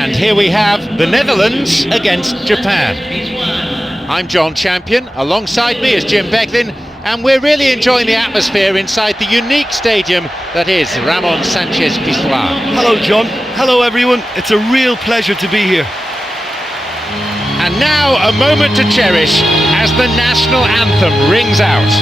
And here we have the Netherlands against Japan. I'm John Champion, alongside me is Jim Becklin, and we're really enjoying the atmosphere inside the unique stadium that is Ramon Sanchez Pizjuan. Hello John, hello everyone, it's a real pleasure to be here. And now a moment to cherish as the national anthem rings out.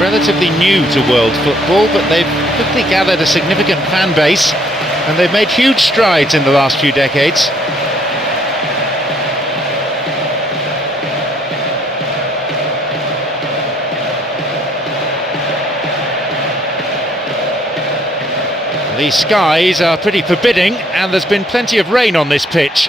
Relatively new to world football, but they've quickly gathered a significant fan base and they've made huge strides in the last few decades. The skies are pretty forbidding and there's been plenty of rain on this pitch.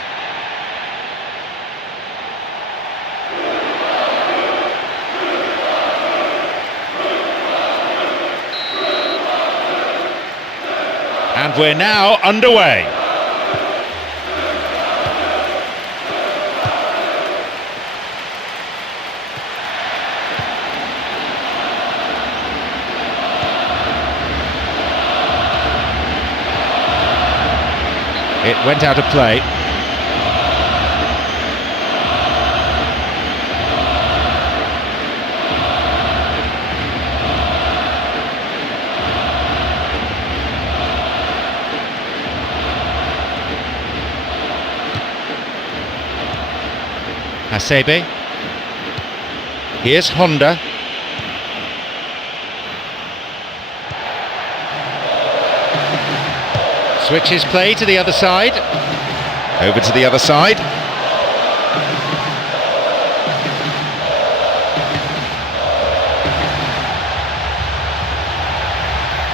And we're now underway. It went out of play. Hasebe. Here's Honda. Switches play to the other side. Over to the other side.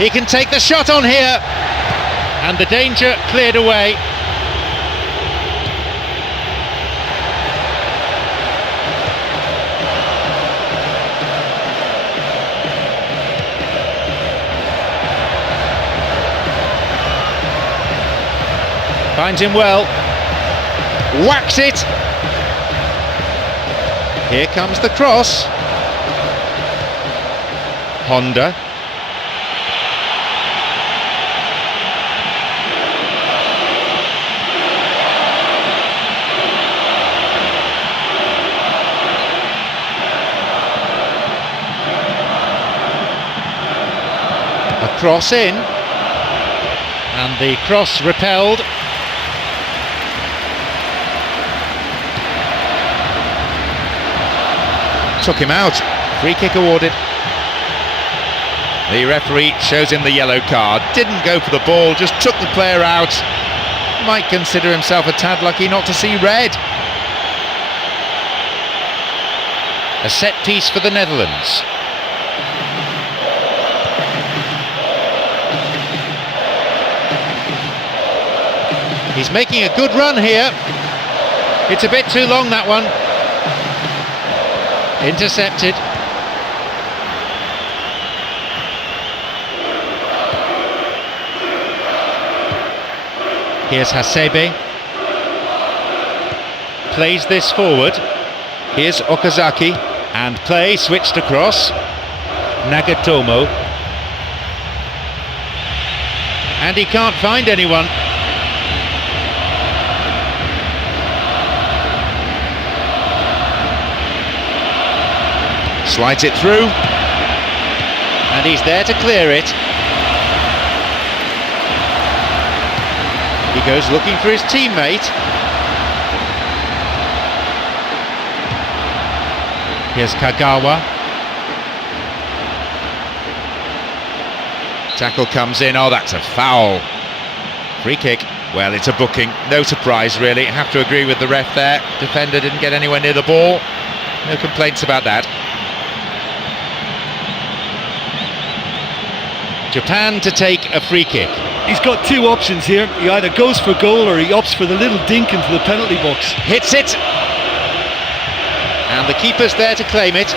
He can take the shot on here. And the danger cleared away. Finds him well, whacks it, here comes the cross, Honda, a cross in, and the cross repelled. Took him out. Free kick awarded. The referee shows him the yellow card. Didn't go for the ball, just took the player out. might consider himself a tad lucky not to see red. A set piece for the Netherlands. He's making a good run here. It's a bit too long, that one. Intercepted. Here's Hasebe. Plays this forward. Here's Okazaki. And play switched across. Nagatomo. And he can't find anyone. Slides it through. And he's there to clear it. He goes looking for his teammate. Here's Kagawa. Tackle comes in. Oh, that's a foul. Free kick. Well, it's a booking. No surprise, really. Have to agree with the ref there. Defender didn't get anywhere near the ball. No complaints about that. Japan to take a free kick. He's got two options here. He either goes for goal or he opts for the little dink into the penalty box. Hits it. And the keeper's there to claim it.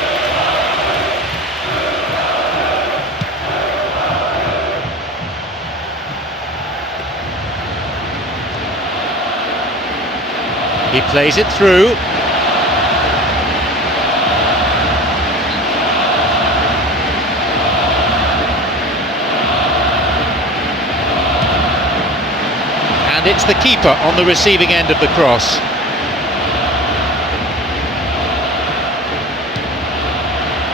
He plays it through. And it's the keeper on the receiving end of the cross.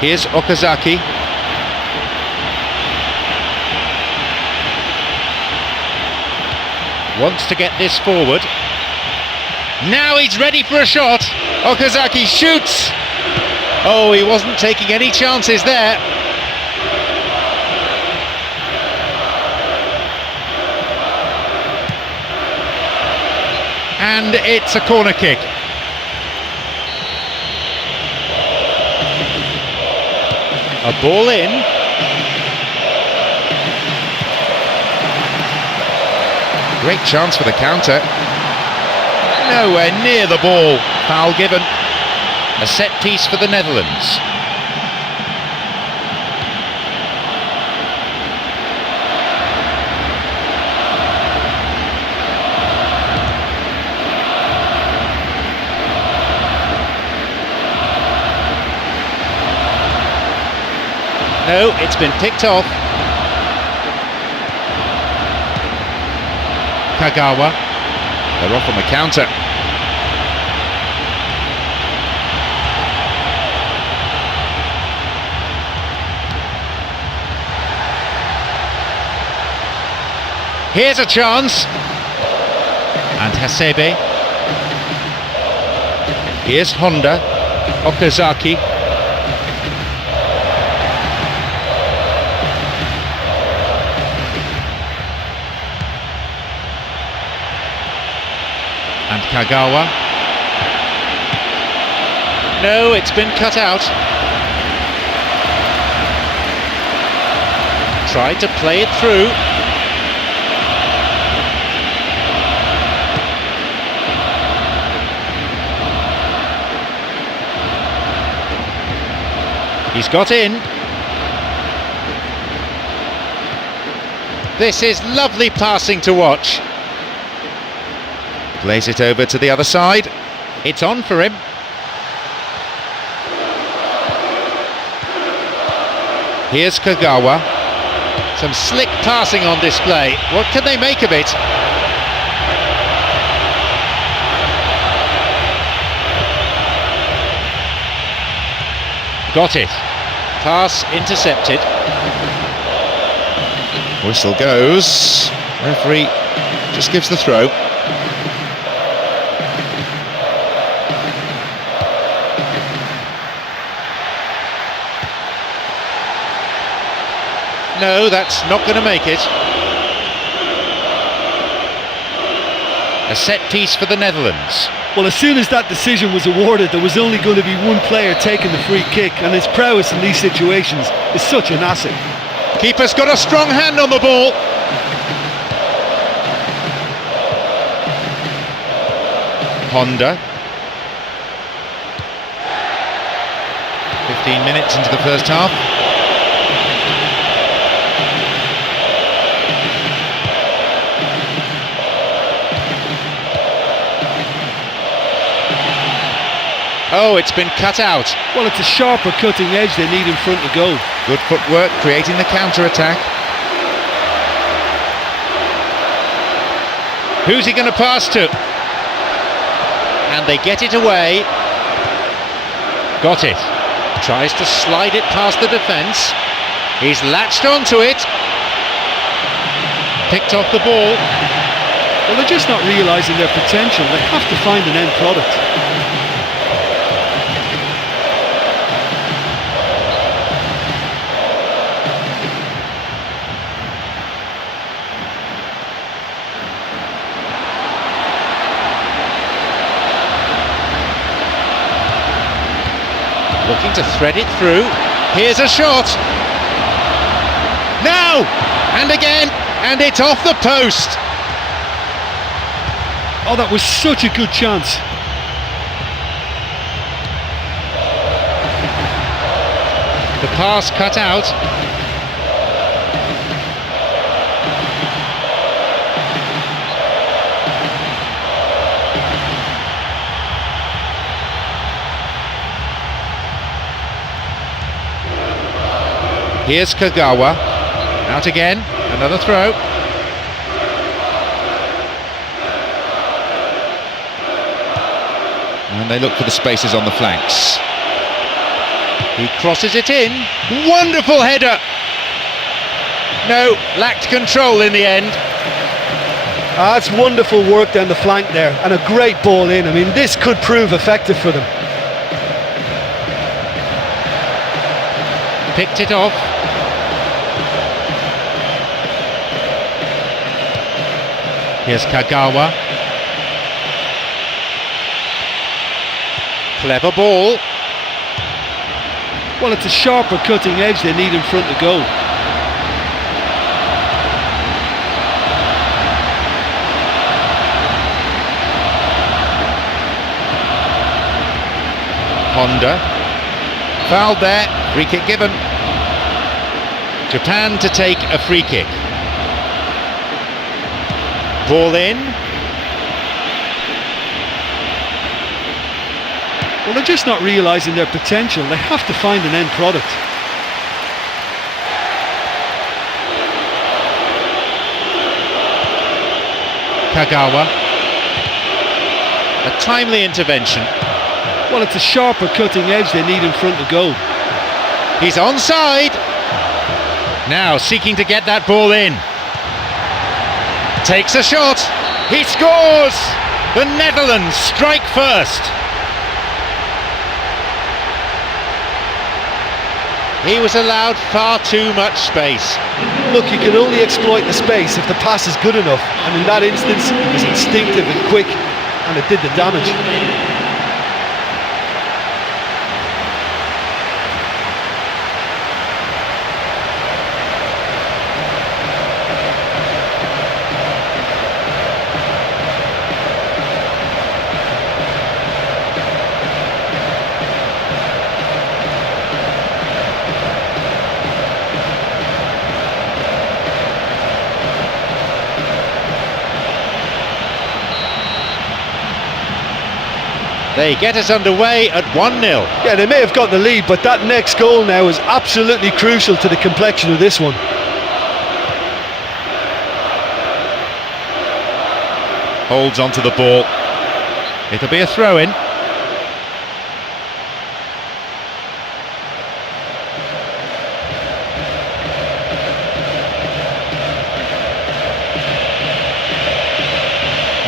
Here's Okazaki. Wants to get this forward. Now he's ready for a shot. Okazaki shoots. Oh, he wasn't taking any chances there. And it's a corner kick. A ball in. Great chance for the counter. Nowhere near the ball. Foul given. A set piece for the Netherlands. No, it's been picked off. Kagawa. They're off on the counter. Here's a chance. And Hasebe. Here's Honda. Okazaki. And Kagawa. No, it's been cut out. Tried to play it through. He's got in. This is lovely passing to watch. Plays it over to the other side. It's on for him. Here's Kagawa. Some slick passing on display. What can they make of it? Got it. Pass intercepted. Whistle goes. Referee just gives the throw. No, that's not going to make it. A set piece for the Netherlands. Well, as soon as that decision was awarded, there was only going to be one player taking the free kick, and his prowess in these situations is such an asset. Keeper's got a strong hand on the ball. Honda. 15 minutes into the first half. Oh, it's been cut out. Well, it's a sharper cutting edge they need in front of goal. Good footwork, creating the counter-attack. Who's he going to pass to? And they get it away. Got it. Tries to slide it past the defence. He's latched onto it. Picked off the ball. Well, they're just not realising their potential. They have to find an end product. Looking to thread it through. Here's a shot. Now! And again! And it's off the post! Oh, that was such a good chance. The pass cut out. Here's Kagawa, out again, another throw. And they look for the spaces on the flanks. He crosses it in, wonderful header! No, lacked control in the end. That's wonderful work down the flank there, and a great ball in. I mean, this could prove effective for them. Picked it off. Here's Kagawa. Clever ball. Well, it's a sharper cutting edge they need in front of goal. Honda. Fouled there. Free kick given. Japan to take a free kick. Ball in. Well, they're just not realising their potential. They have to find an end product. Kagawa. A timely intervention. Well, it's a sharper cutting edge they need in front of goal. He's onside. Now seeking to get that ball in. Takes a shot. He scores! The Netherlands strike first. He was allowed far too much space. Look, you can only exploit the space if the pass is good enough, and in that instance it was instinctive and quick, and it did the damage. They get us underway at 1-0. Yeah, they may have got the lead, but that next goal now is absolutely crucial to the complexion of this one. Holds onto the ball. It'll be a throw-in.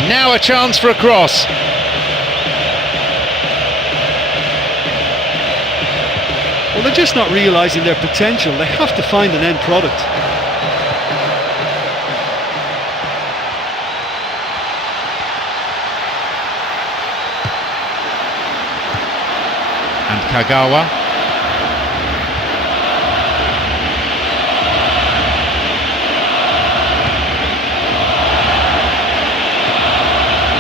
Now a chance for a cross. Well, they're just not realising their potential. They have to find an end product. Kagawa.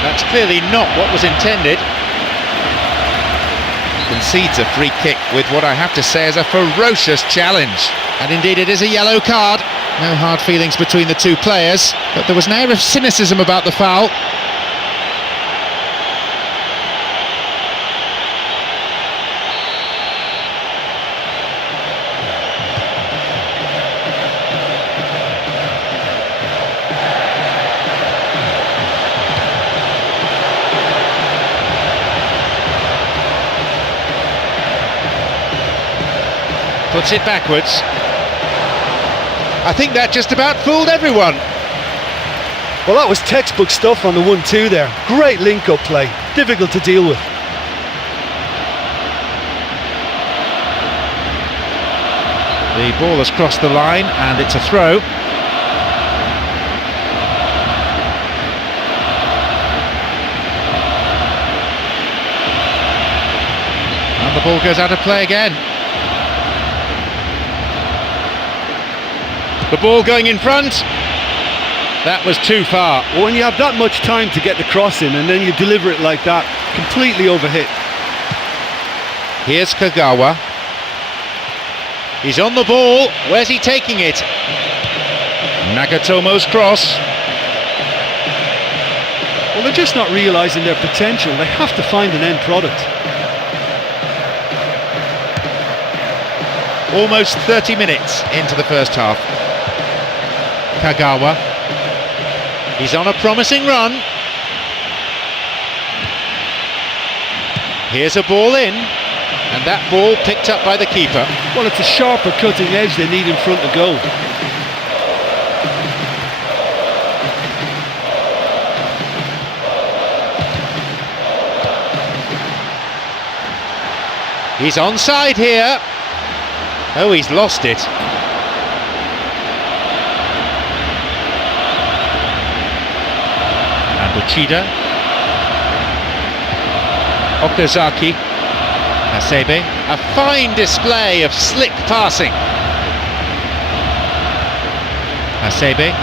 That's clearly not what was intended. Concedes a free kick with what I have to say is a ferocious challenge. And indeed it is a yellow card. No hard feelings between the two players, but there was an air of cynicism about the foul. Puts it backwards. I think that just about fooled everyone. Well, that was textbook stuff on the 1-2 there. Great link-up play, difficult to deal with. The ball has crossed the line and it's a throw. And the ball goes out of play again. The ball going in front. That was too far. Well, when you have that much time to get the cross in and then you deliver it like that, completely overhit. Here's Kagawa. He's on the ball. Where's he taking it? Nagatomo's cross. Well, they're just not realising their potential. They have to find an end product. Almost 30 minutes into the first half. Kagawa. He's on a promising run. Here's a ball in, and that ball picked up by the keeper. Well, it's a sharper cutting edge they need in front of goal. He's onside here. Oh, he's lost it. Uchida, Okazaki, Hasebe, a fine display of slick passing. Hasebe,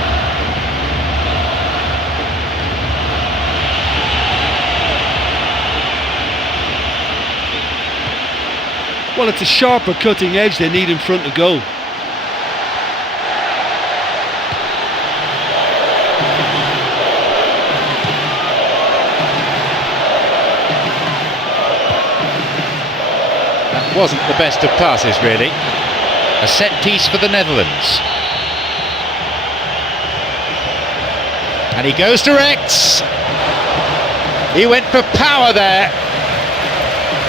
well, it's a sharper cutting edge they need in front of goal. Wasn't the best of passes, really. A set piece for the Netherlands. And he goes direct. He went for power there.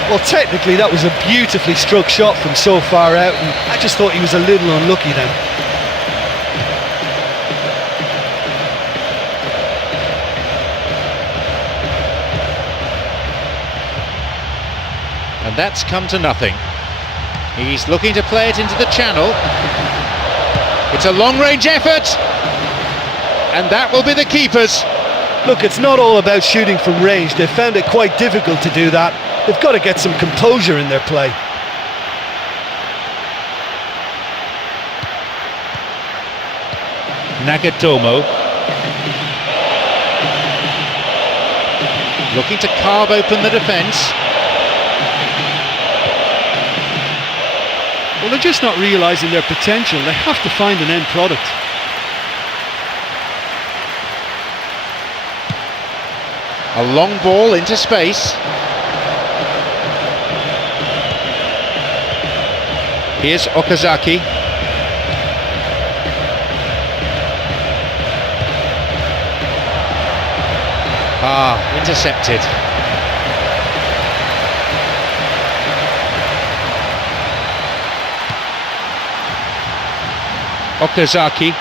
Well, technically that was a beautifully struck shot from so far out, and I just thought he was a little unlucky then. And that's come to nothing. He's looking to play it into the channel. It's a long-range effort, and that will be the keeper's. Look, it's not all about shooting from range. They found it quite difficult to do that. They've got to get some composure in their play. Nagatomo. Looking to carve open the defence. Well, they're just not realising their potential. They have to find an end product. A long ball into space. Here's Okazaki. Intercepted. Okazaki.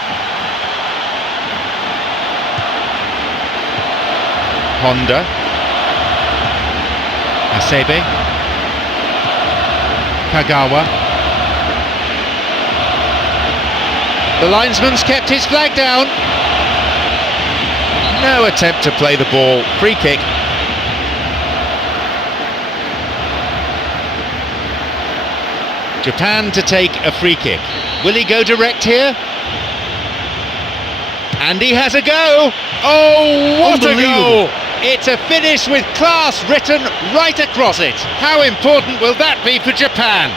Honda. Hasebe. Kagawa. The linesman's kept his flag down. No attempt to play the ball. Free kick. Japan to take a free kick. Will he go direct here? And he has a go! Oh, what a goal! It's a finish with class written right across it. How important will that be for Japan?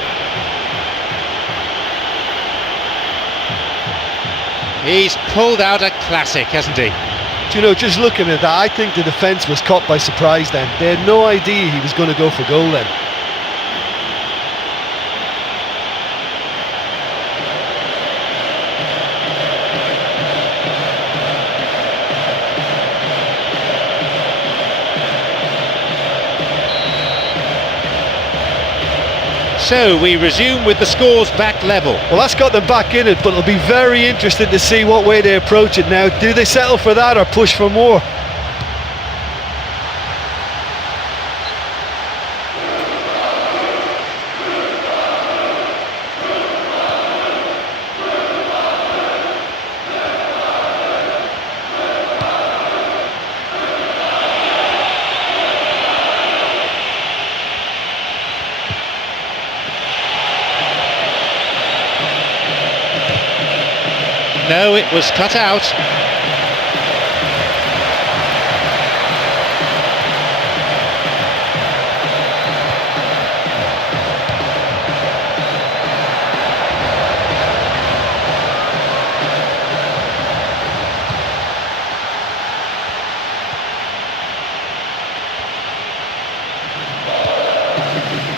He's pulled out a classic, hasn't he? Do you know, just looking at that, I think the defence was caught by surprise then. They had no idea he was going to go for goal then. So we resume with the scores back level. Well, that's got them back in it, but it'll be very interesting to see what way they approach it now. Do they settle for that or push for more? No, it was cut out.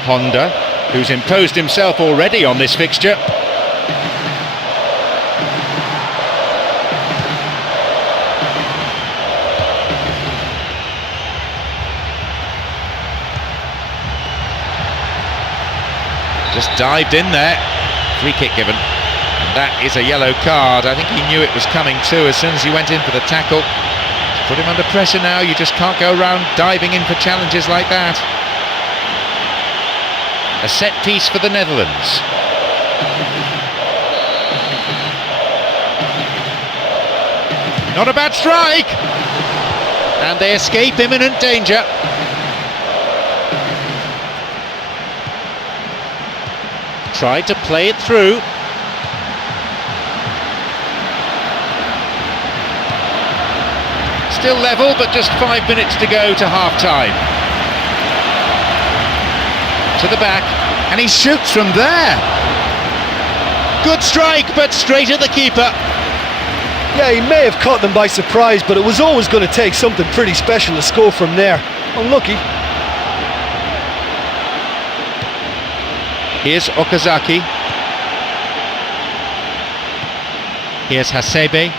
Honda, who's imposed himself already on this fixture. Just dived in there. Free kick given. And that is a yellow card. I think he knew it was coming too as soon as he went in for the tackle. Put him under pressure now. You just can't go around diving in for challenges like that. A set piece for the Netherlands. Not a bad strike! And they escape imminent danger. Tried to play it through. Still level, but just 5 minutes to go to half-time. To the back, and he shoots from there. Good strike, but straight at the keeper. Yeah, he may have caught them by surprise, but it was always going to take something pretty special to score from there. Unlucky. Here's Okazaki. Here's Hasebe.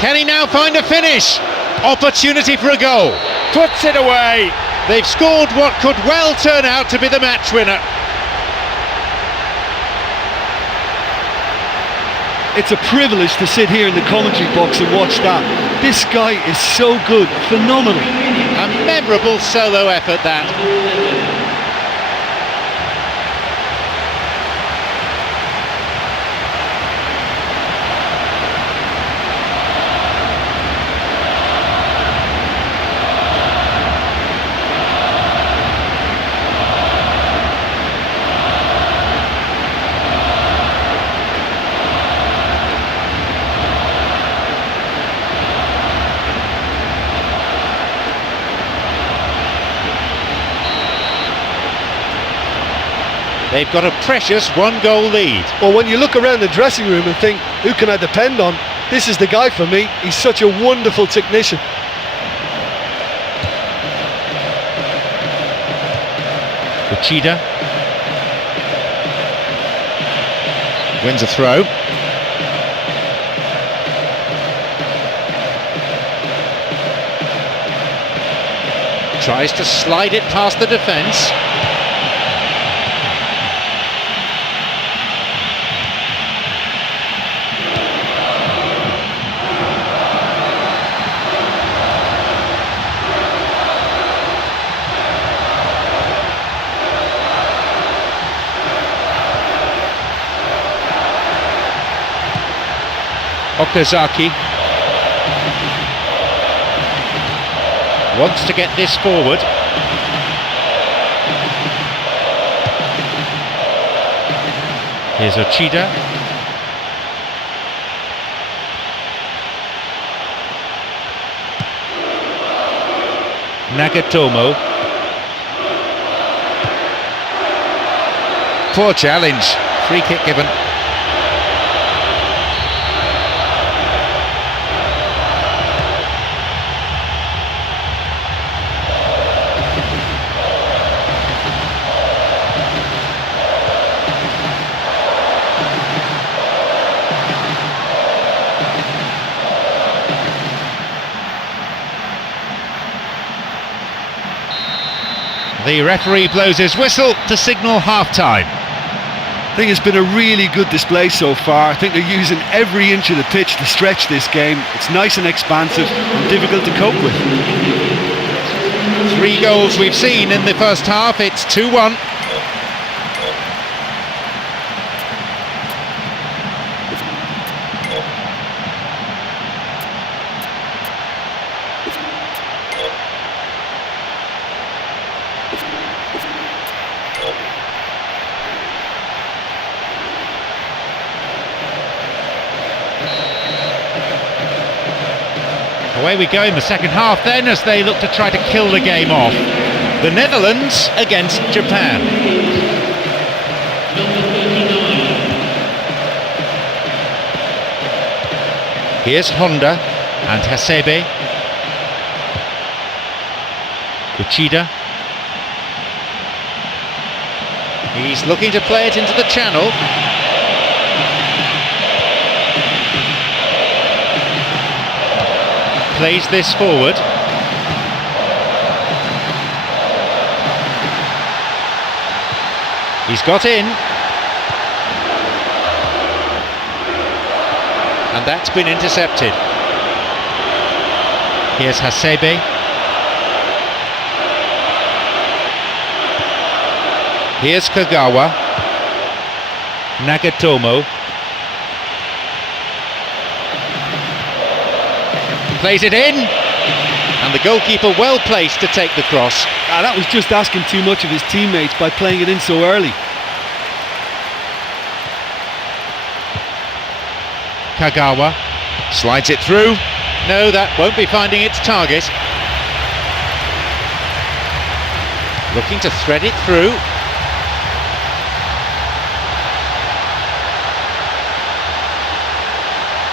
Can he now find a finish? Opportunity for a goal. Puts it away. They've scored what could well turn out to be the match winner. It's a privilege to sit here in the commentary box and watch that. This guy is so good, phenomenal. A memorable solo effort that. They've got a precious 1-goal lead. Well, when you look around the dressing room and think, who can I depend on? This is the guy for me. He's such a wonderful technician. Uchida wins a throw. Tries to slide it past the defence. Okazaki wants to get this forward. Here's Ochida. Nagatomo. Poor challenge. Free kick given. The referee blows his whistle to signal half-time. I think it's been a really good display so far. I think they're using every inch of the pitch to stretch this game. It's nice and expansive and difficult to cope with. 3 goals we've seen in the first half. It's 2-1. Away we go in the second half then, as they look to try to kill the game off. The Netherlands against Japan. Here's Honda and Hasebe. Uchida. He's looking to play it into the channel. Plays this forward. He's got in. And that's been intercepted. Here's Hasebe. Here's Kagawa. Nagatomo. Plays it in, and the goalkeeper well placed to take the cross. That was just asking too much of his teammates by playing it in so early. Kagawa slides it through. No, that won't be finding its target. Looking to thread it through.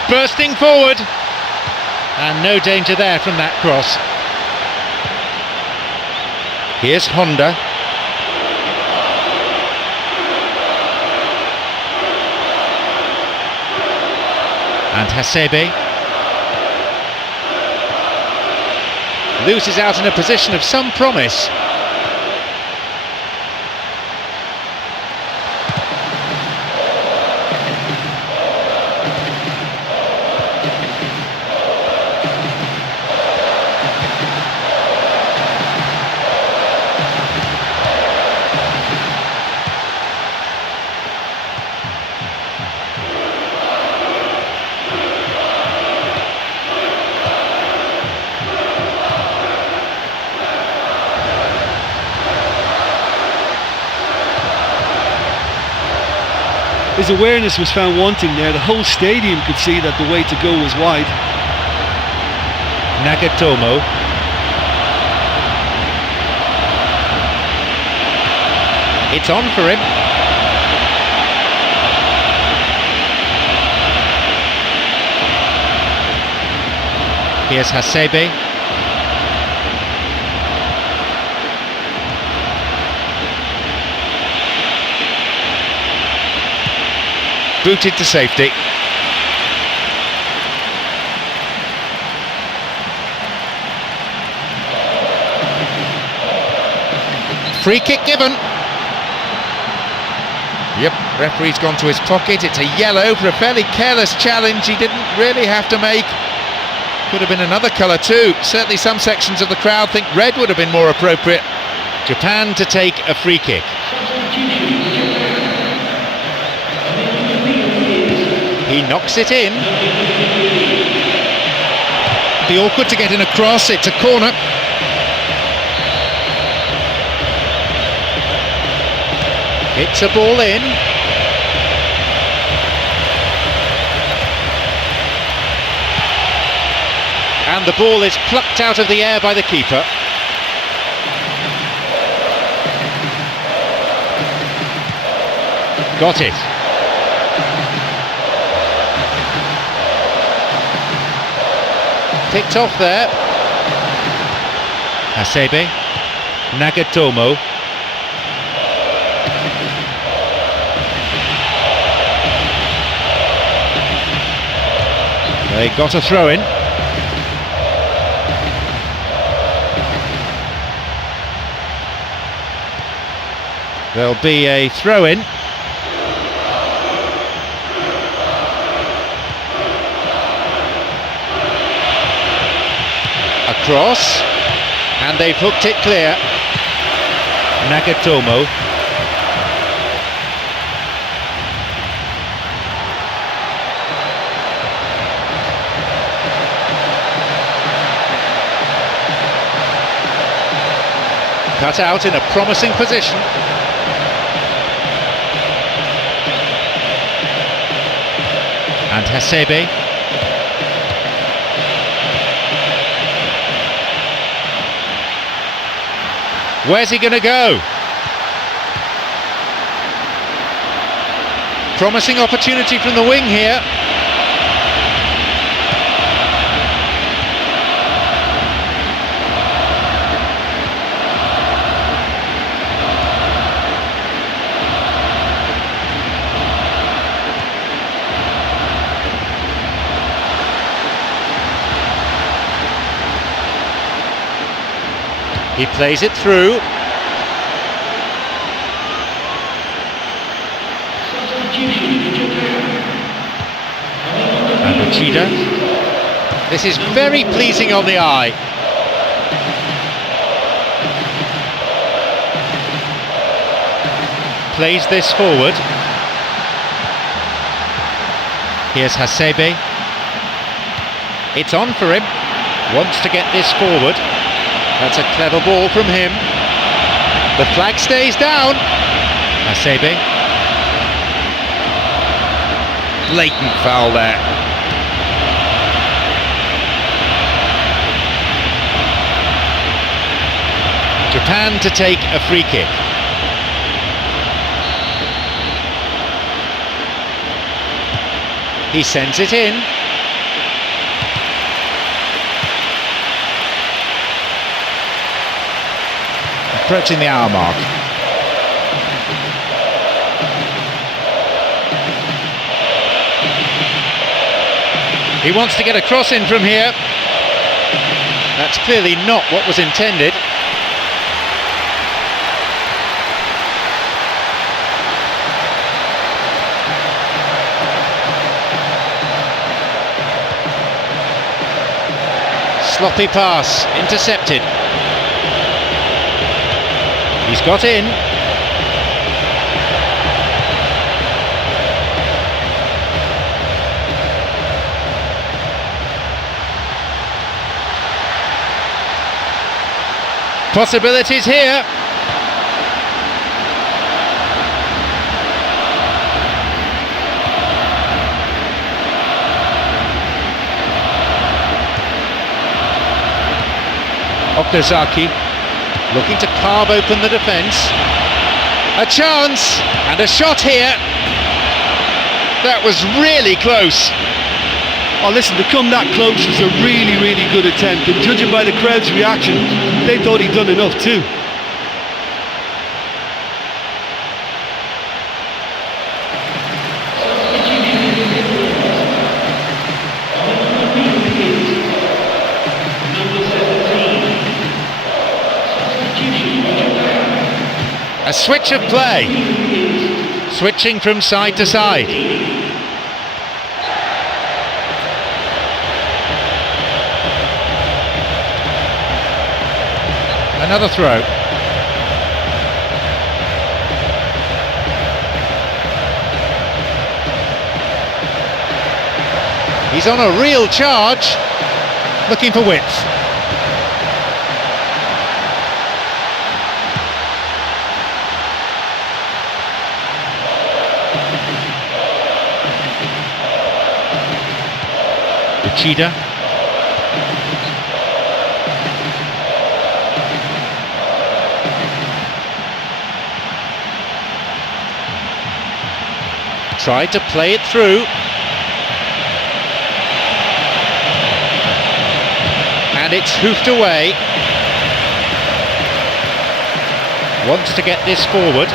Bursting forward. And no danger there from that cross. Here's Honda. And Hasebe. Loses out in a position of some promise. His awareness was found wanting there. The whole stadium could see that the way to go was wide. Nagatomo. It's on for him. Here's Hasebe. Booted to safety. Free kick given. Yep, referee's gone to his pocket. It's a yellow for a fairly careless challenge he didn't really have to make. Could have been another colour too. Certainly some sections of the crowd think red would have been more appropriate. Japan to take a free kick. He knocks it in. Be awkward to get in a cross, it's a corner. It's a ball in. And the ball is plucked out of the air by the keeper. Got it. Picked off there. Hasebe. Nagatomo. They got a throw in. There'll be a throw in. Across, and they've hooked it clear. Nagatomo. Cut out in a promising position. And Hasebe. Where's he going to go? Promising opportunity from the wing here. He plays it through. And Uchida. This is very pleasing on the eye. Plays this forward. Here's Hasebe. It's on for him. Wants to get this forward. That's a clever ball from him. The flag stays down. Hasebe. Blatant foul there. Japan to take a free kick. He sends it in. Approaching the hour mark. He wants to get a cross in from here. That's clearly not what was intended. Sloppy pass, intercepted. He's got in. Possibilities here. Okazaki looking to carve open the defence. A chance and a shot here. That was really close. Oh, listen, to come that close was a really, really good attempt, and judging by the crowd's reaction, they thought he'd done enough too. A switch of play, switching from side to side. Another throw. He's on a real charge, looking for width. Uchida. Tried to play it through. And it's hoofed away. Wants to get this forward.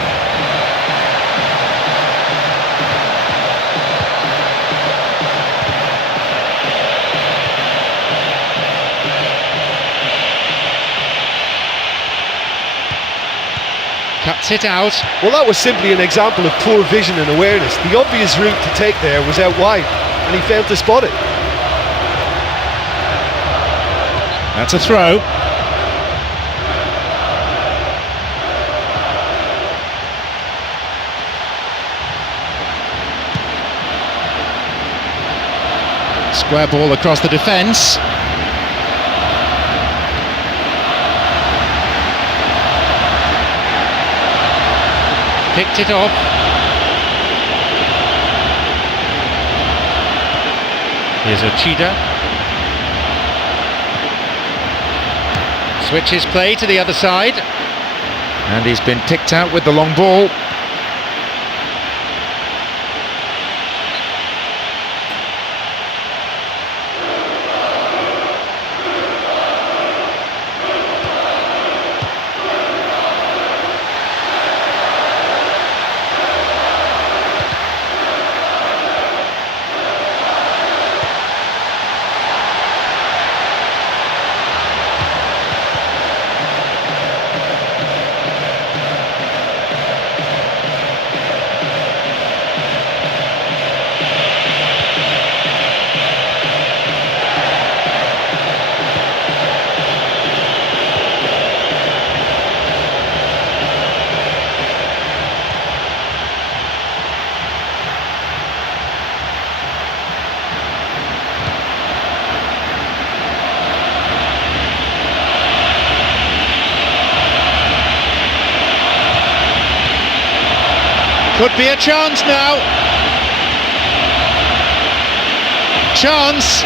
Cuts it out. Well, that was simply an example of poor vision and awareness. The obvious route to take there was out wide, and he failed to spot it. That's a throw. Square ball across the defence. Picked it off. Here's Uchida. Switches play to the other side. And he's been picked out with the long ball. Could be a chance now. Chance.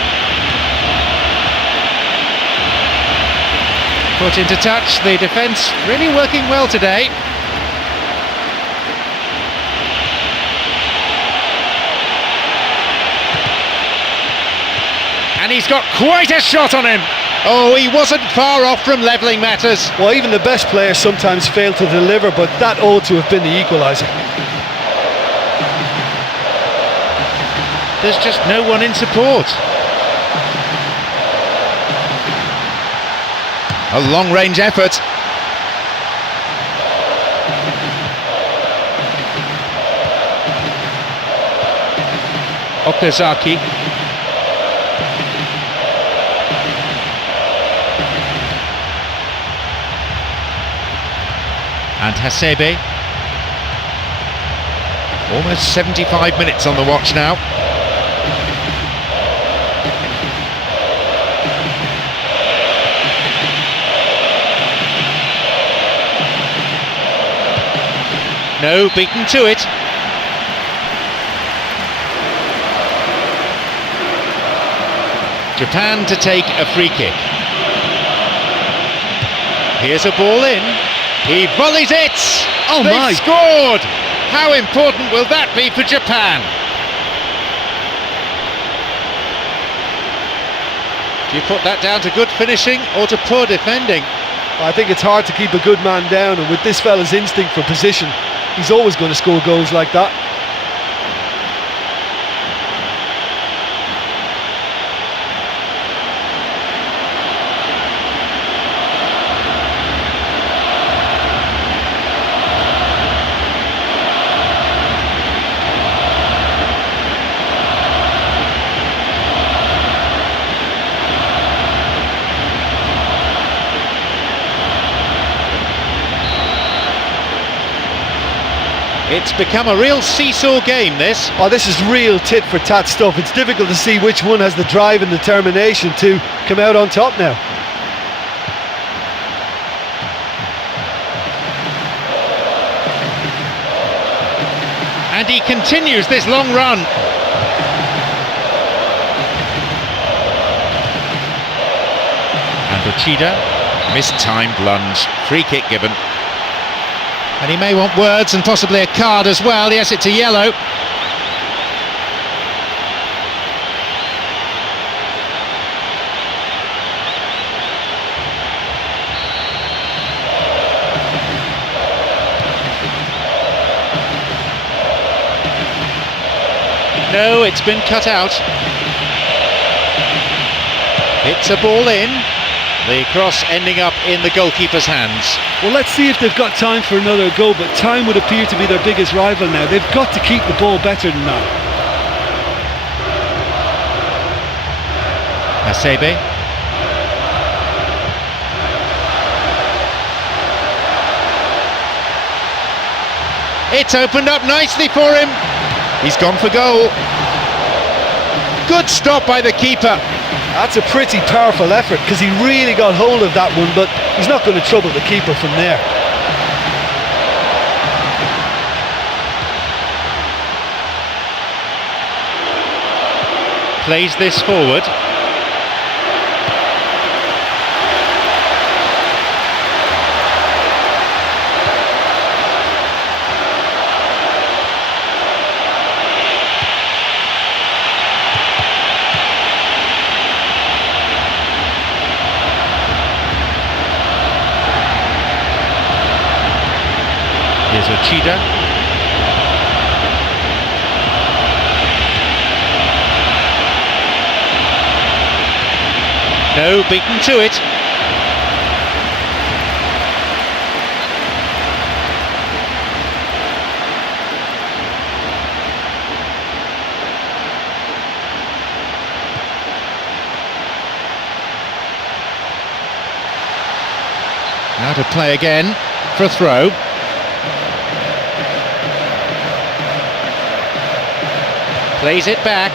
Put into touch. The defence really working well today. And he's got quite a shot on him. Oh, he wasn't far off from levelling matters. Well, even the best players sometimes fail to deliver, but that ought to have been the equaliser. There's just no one in support. A long-range effort. Okazaki. And Hasebe. Almost 75 minutes on the watch now. No, beaten to it. Japan to take a free kick. Here's a ball in. He volleys it! Oh my! They've scored! How important will that be for Japan? Do you put that down to good finishing or to poor defending? I think it's hard to keep a good man down, and with this fella's instinct for position, he's always going to score goals like that. It's become a real seesaw game, this. Oh, this is real tit-for-tat stuff. It's difficult to see which one has the drive and determination to come out on top now. And he continues this long run. And Uchida, mistimed lunge, free kick given. And he may want words and possibly a card as well. Yes, it's a yellow. No, it's been cut out. It's a ball in. The cross ending up in the goalkeeper's hands. Well, let's see if they've got time for another go, but time would appear to be their biggest rival now. They've got to keep the ball better than that. Hasebe. It's opened up nicely for him. He's gone for goal. Good stop by the keeper. That's a pretty powerful effort because he really got hold of that one, but he's not going to trouble the keeper from there. Plays this forward. Here's Uchida. No, beaten to it. Now to play again for a throw. Plays it back.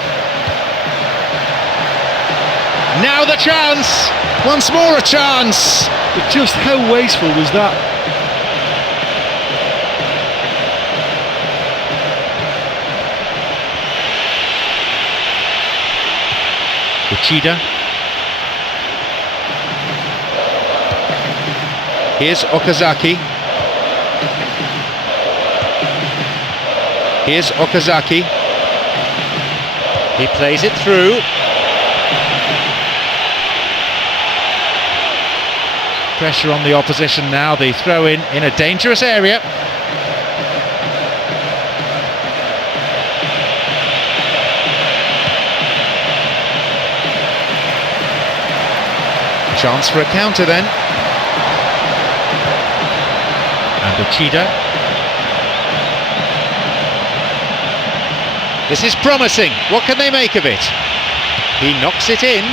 Now the chance! Once more a chance! But just how wasteful was that? Uchida. Here's Okazaki. Here's Okazaki. He plays it through. Pressure on the opposition now, the throw in a dangerous area. Chance for a counter then. And Uchida. This is promising. What can they make of it? He knocks it in.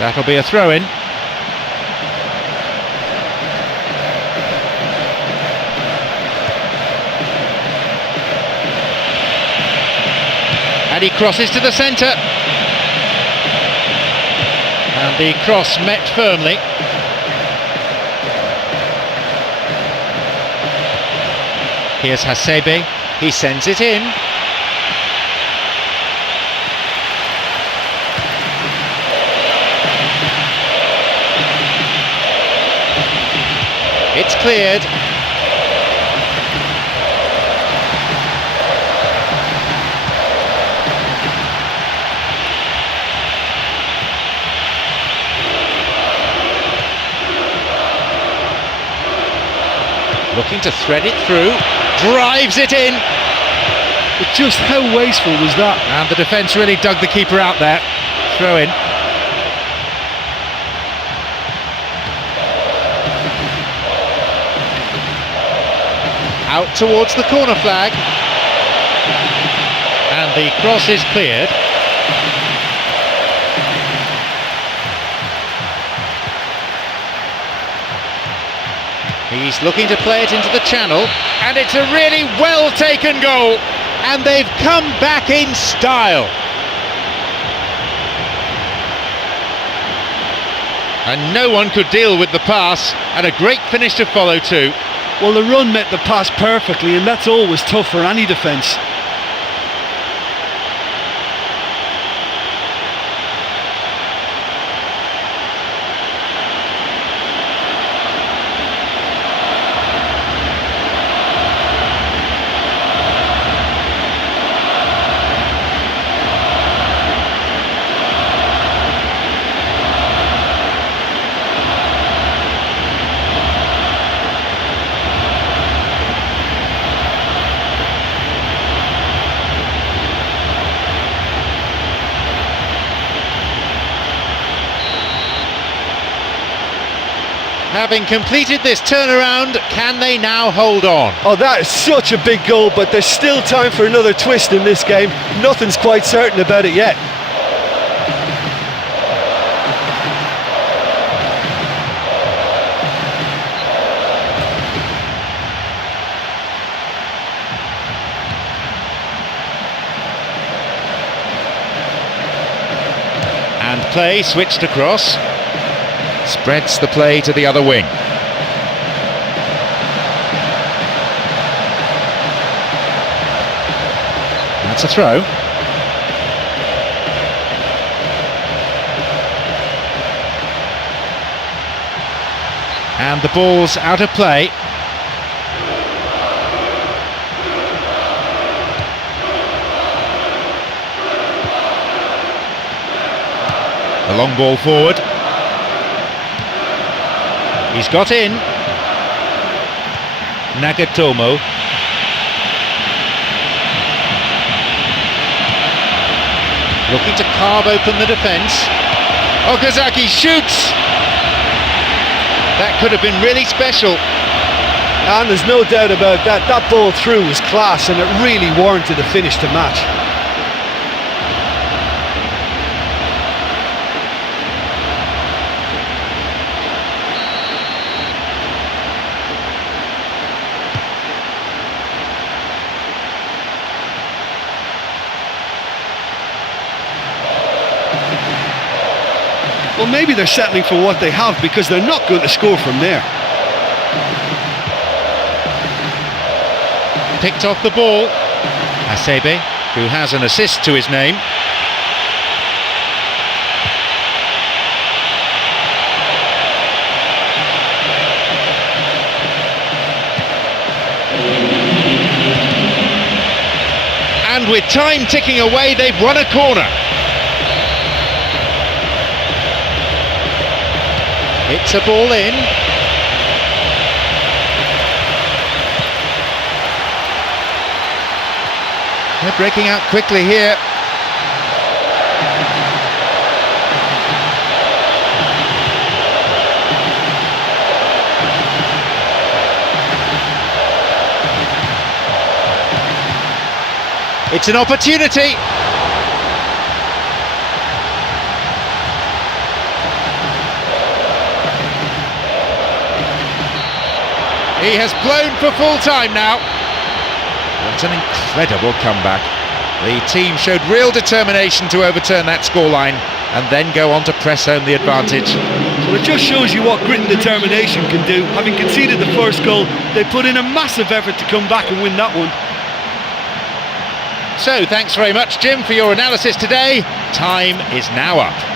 That'll be a throw-in. And he crosses to the centre. And the cross met firmly. Here's Hasebe. He sends it in. It's cleared. Looking to thread it through, drives it in. But just how wasteful was that? And the defence really dug the keeper out there. Throw in. Out towards the corner flag. And the cross is cleared. He's looking to play it into the channel, and it's a really well taken goal, and they've come back in style. And no one could deal with the pass, and a great finish to follow too. Well, the run met the pass perfectly, and that's always tough for any defence. Having completed this turnaround, can they now hold on? Oh, that is such a big goal, but there's still time for another twist in this game. Nothing's quite certain about it yet. And play switched across. Spreads the play to the other wing. That's a throw. And the ball's out of play. A long ball forward. He's got in. Nagatomo. Looking to carve open the defence. Okazaki shoots! That could have been really special. And there's no doubt about that. That ball through was class, and it really warranted a finish to match. Well, maybe they're settling for what they have, because they're not going to score from there. Picked off the ball. Hasebe, who has an assist to his name. And with time ticking away, they've won a corner. It's a ball in. They're breaking out quickly here. It's an opportunity. He has blown for full time now. What an incredible comeback. The team showed real determination to overturn that scoreline and then go on to press home the advantage. Well, it just shows you what grit and determination can do. Having conceded the first goal, they put in a massive effort to come back and win that one. So, thanks very much, Jim, for your analysis today. Time is now up.